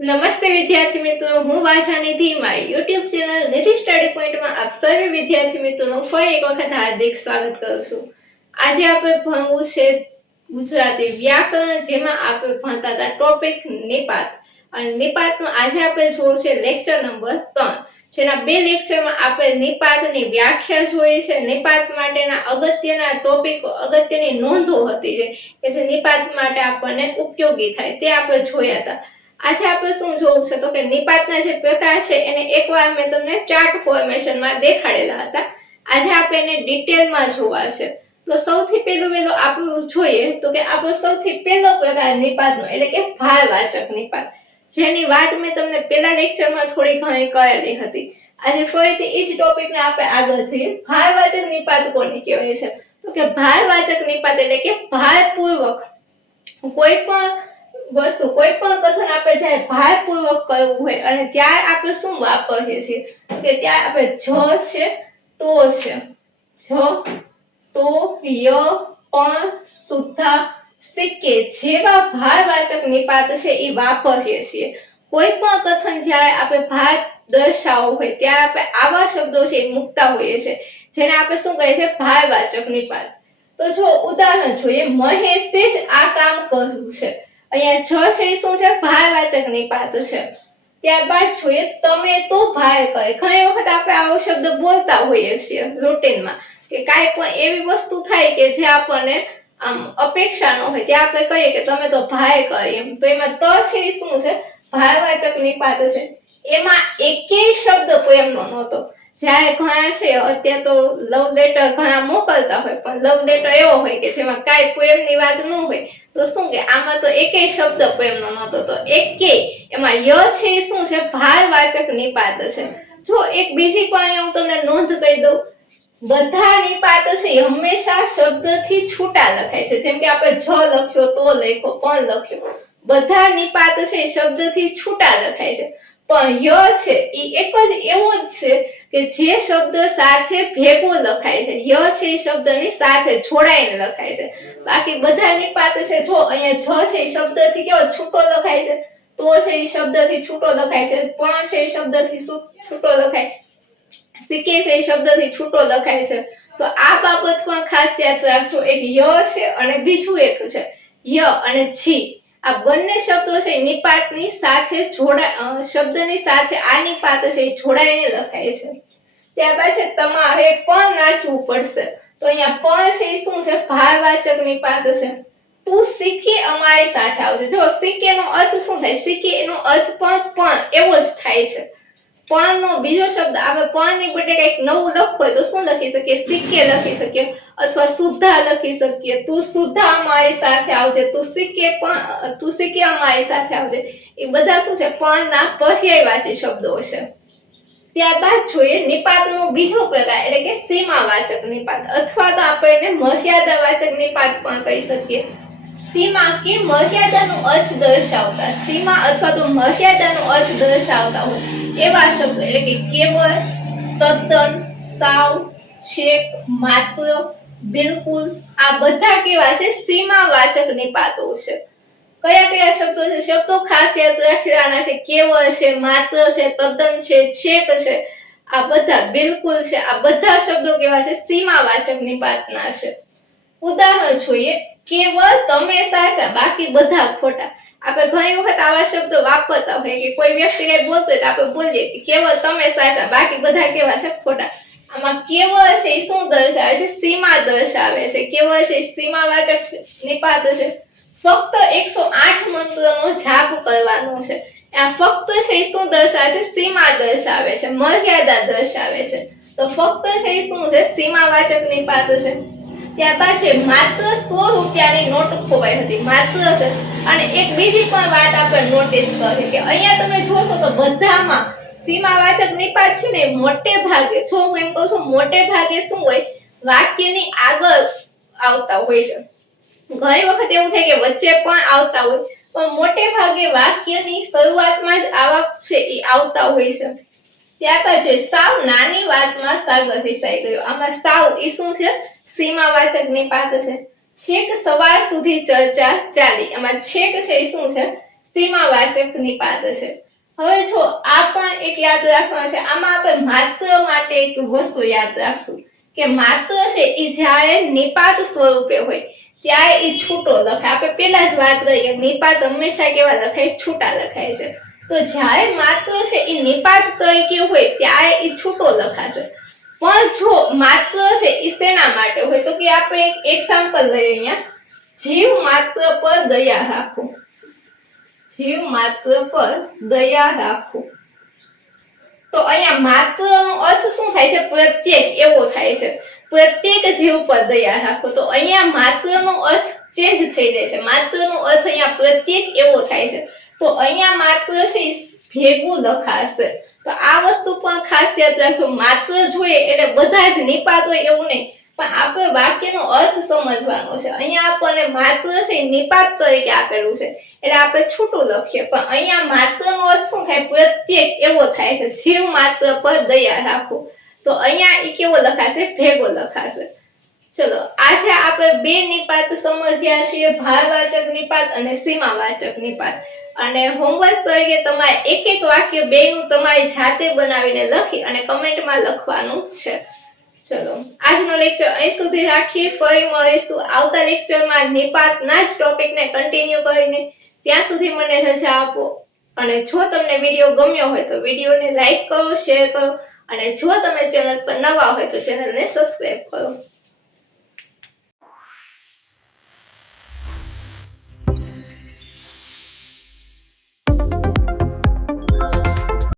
નમસ્તે વિદ્યાર્થી મિત્રો, હું વાછા નિધિ મારી યુટ્યુબ ચેનલ નિધિ સ્ટડી પોઈન્ટમાં આપ સર્વે વિદ્યાર્થી મિત્રોનું ફરી એક વખત હાર્દિક સ્વાગત કરું છું. આજે આપણે ભણવું છે ગુજરાતી વ્યાકરણ, જેમાં આપણે ભણતા હતા ટોપિક નિપાત. અને નિપાતનો આજે આપણે જોવું છે લેક્ચર નંબર 3, જેના બે લેક્ચરમાં આપણે નિપાતની વ્યાખ્યા જોઈ છે, નિપાત માટેના અગત્યના ટોપિકો, અગત્યની નોંધો હતી કે જે નિપાત માટે આપણને ઉપયોગી થાય તે આપણે જોયા હતા. આજે આપણે શું જોવું છે તો કે નિપાતના જે પ્રકાર છે એને એકવાર મેં તમને ચાર્ટ ફોર્મેશનમાં દેખાડેલા હતા. આજે આપણે એને ડિટેલમાં જોવા છે. તો સૌથી પહેલું આપણું જોઈએ તો કે આપણો સૌથી પહેલો પ્રકાર નિપાતનો એટલે કે ભારવાચક નિપાત, જેની વાત મેં તમને પહેલા લેક્ચરમાં થોડી ઘણી કરેલી હતી. આજે ફરીથી એ જ ટોપિકને આપણે આગળ જઈએ. ભારવાચક નિપાત કોને કહેવાય છે તો કે ભારવાચક નિપાત એટલે કે ભારપૂર્વક કોઈ પણ વસ્તુ, કોઈ પણ કથન આપણે જ્યારે ભારપૂર્વક કરવું હોય અને ત્યારે આપણે શું વાપરીએ છીએ કે ત્યારે આપણે જ છે, તો છે, જ, તો, ય, પણ, સુધા, સિક્કે જેવા ભારવાચક નિપાત છે એ વાપરીએ છીએ. કોઈ પણ કથન જ્યારે આપણે ભાર દર્શાવવો હોય ત્યારે આપણે આવા શબ્દો છે એ મૂકતા હોઈએ છીએ, જેને આપણે શું કહીએ છીએ ભારવાચક નિપાત. તો જો ઉદાહરણ જોઈએ, મહેશે જ આ કામ કર્યું છે. અહીંયા જ છે એ શું છે ભારવાચક નિપાત છે. ત્યારબાદ જોઈએ તમે તો ભાર કરે. ઘણી વખત આપણે આવો શબ્દ બોલતા હોઈએ છીએ રૂટીનમાં કે કાંઈ પણ એવી વસ્તુ થાય કે જે આપણને આમ અપેક્ષા ન હોય ત્યાં આપણે કહીએ કે તમે તો ભાર કરે એમ. તો એમાં ત છે એ શું છે ભારવાચક નિપાત છે. એમાં એકેય શબ્દ પ્રેમનો નહોતો. જ્યારે ઘણા છે અત્યારે તો લવ લેટર ઘણા મોકલતા હોય, પણ લવ લેટર એવો હોય કે જેમાં કાંઈ પ્રેમની વાત ન હોય, તો શું કે આમાં તો એકેય શબ્દ પ્રેમનો નહોતો. તો એકેય એમાં ય છે એ શું છે ભારવાચક નિપાત છે. જો એક બીજી પણ હું તમને નોંધ કહી દઉં, બધા નિપાત છે હંમેશા શબ્દથી છૂટા લખાય છે. જેમ કે આપણે જ લખ્યો, તો લખ્યો, પણ લખ્યો, બધા નિપાત છે શબ્દથી છૂટા લખાય છે. પણ ય છે એ એક જ એવો જ છે કે જે શબ્દ સાથે ભેગો લખાય છે. ય છે એ શબ્દની સાથે જોડાઈને લખાય છે. બાકી બધા નિપાત છે, જો અહીંયા જ છે એ શબ્દથી કેવો છૂટો લખાય છે, તો છે એ શબ્દથી છૂટો લખાય છે, પણ છે એ શબ્દથી છૂટો લખાય, સિક્કે છે એ શબ્દથી છૂટો લખાય છે. તો આ બાબત પણ ખાસ યાદ રાખજો. એક ય છે અને બીજું એક છે ય અને છી. આ બંને શબ્દો છે નિપાતની સાથે શબ્દની સાથે આ નિપાત છે એ જોડાઈને લખાય છે. ત્યારબાદ છે તમારે પણ નાચવું પડશે. તો અહીંયા પણ છે એ શું છે ભારવાચક નિપાત છે. તું સિક્કે અમારી સાથે આવજે. જો સિક્કે નો અર્થ શું થાય, સિક્કે એનો અર્થ પણ એવો જ થાય છે. પણ નો બીજો શબ્દ આપણે પણ ની બદલે કંઈક નવું લખવું હોય તો શું લખી શકીએ, સિક્કે લખી શકીએ, અથવા સુધા લખી શકીએ. તું સુધા અમારી સાથે આવજે, તું સિક્કે અમારી સાથે આવજે. એ બધા શું છે પણ ના પર્યાયવાચી શબ્દો છે. ત્યારબાદ જોઈએ નિપાતનો બીજો પ્રકાર એટલે કે સીમાવાચક નિપાત, અથવા તો આપણે મર્યાદાવાચક નિપાત પણ કહી શકીએ. સીમા કે મર્યાદાનો અર્થ દર્શાવતા, સીમા અથવા તો મર્યાદાનો અર્થ દર્શાવતા હોય એવા શબ્દો એટલે કે કેવળ, તદ્દન, સાવ, છેક, માત્ર, બિલકુલ, આ બધા કેવા છે સીમાવાચક નિપાતો છે. કયા કયા શબ્દો છે, શબ્દો ખાસ યાદ રાખવાના છે. કેવળ છે, માત્ર છે, તદ્દન છે, છેક છે, આ બધા, બિલકુલ છે, આ બધા શબ્દો કેવા છે સીમાવાચક નિપાતના છે. ઉદાહરણ જોઈએ, કેવળ તમે સાચા બાકી બધા ખોટા. આપણે ઘણી વખત આવા શબ્દો વાપરતા હોય કે કોઈ વ્યક્તિ કઈ બોલતો હોય તો આપણે બોલીએ કે કેવળ તમે સાચા બાકી બધા કેવા છે ખોટા. આમાં કેવળ છે એ શું દર્શાવે છે, સીમા દર્શાવે છે. કેવળ છે સીમાવાચક નિપાત છે. ફક્ત 108 મંત્રનો જાપ કરવાનો છે. આ ફક્ત છે એ શું દર્શાવે છે, સીમા દર્શાવે છે, મર્યાદા દર્શાવે છે. તો ફક્ત છે એ શું છે સીમાવાચક નિપાત છે. ત્યારબાદ છે માત્ર 100 રૂપિયાની નોટ ખોવાઈ હતી. માત્ર છે. અને એક બીજી પણ વાત આપણે નોટિસ કરી કે અહીંયા તમે જોશો તો બધામાં સીમાવાચક નિપાત છે ને મોટે ભાગે, જો હું એમ કહું છું મોટે ભાગે શું હોય, વાક્યની આગળ આવતા હોય છે. ઘણી વખત એવું થાય કે વચ્ચે પણ આવતા હોય, પણ મોટે ભાગે વાક્યની શરૂઆતમાં જ આવા છે એ આવતા હોય છે. ત્યારબાદ જોઈએ સાવ નાની વાતમાં સાગર રિસાઈ ગયો. આમાં સાવ એ શું છે સીમાવાચક નિપાત છે. છેક સવાર સુધી ચર્ચા ચાલી. આમાં છેક છે એ શું છે સીમાવાચક નિપાત છે. હવે જો આ પણ એક યાદ રાખવાનું છે. આમાં આપણે માત્ર માટે એક વસ્તુ યાદ રાખશું કે માત્ર છે એ જ્યારે નિપાત સ્વરૂપે હોય ત્યારે એ છૂટો લખાય. આપણે પેલા જ વાત કરી કે નિપાત હંમેશા કેવા લખાય? છૂટા લખાય છે. તો જ્યારે માત્ર છે એ નિપાત તરીકે હોય ત્યારે એ છૂટો લખાશે. પણ જો માત્ર છે એ શેના માટે હોય તો કે આપણે એક એક્ઝામ્પલ લઈએ અહીંયા, જીવ માત્ર પર દયા રાખો. જીવ માત્ર પર દયા રાખો. તો અહીંયા માત્ર નો અર્થ શું થાય છે? પ્રત્યેક એવો થાય છે. પ્રત્યેક જીવ પર દયા રાખો. તો અહીંયા માત્ર નો અર્થ ચેન્જ થઈ જાય છે. માત્ર નો અર્થ અહીંયા પ્રત્યેક એવો થાય છે. તો અહીંયા માત્ર છે ભેગું લખાશે. તો આ વસ્તુ પણ ખાસ યાદ રાખજો. માત્ર જોઈએ એટલે બધા જ નિપાત હોય એવું નહીં, પણ આપણે વાક્યનો અર્થ સમજવાનો છે. અહીંયા આપણને માત્ર છે નિપાત તરીકે આપેલું છે એટલે આપણે છૂટું લખીએ, પણ અહીંયા માત્રનો અર્થ શું થાય? પ્રત્યેક એવો થાય છે. જીવ માત્ર પર દયા રાખો. તો અહીંયા એ કેવો લખાશે? ભેગો લખાશે. ચલો, આજે આપણે બે નિપાત સમજ્યા છીએ, ભારવાચક નિપાત અને સીમાવાચક નિપાત. અને હોમવર્ક તરીકે તમારે એક એક વાક્ય બેનું તમારી જાતે બનાવીને લખી અને કમેન્ટમાં લખવાનું છે. ચલો, આજનો લેક્ચર અહીં સુધી રાખીએ. ફરી મળીશું આવતા લેક્ચરમાં નિપાતના જ ટોપિકને કન્ટિન્યુ કરીને. ત્યાં સુધી મને રજા આપો. અને જો તમને વિડીયો ગમ્યો હોય તો વિડીયોને લાઈક કરો, શેર કરો, અને જો તમે ચેનલ પર નવા હોય તો ચેનલને સબસ્ક્રાઇબ કરો.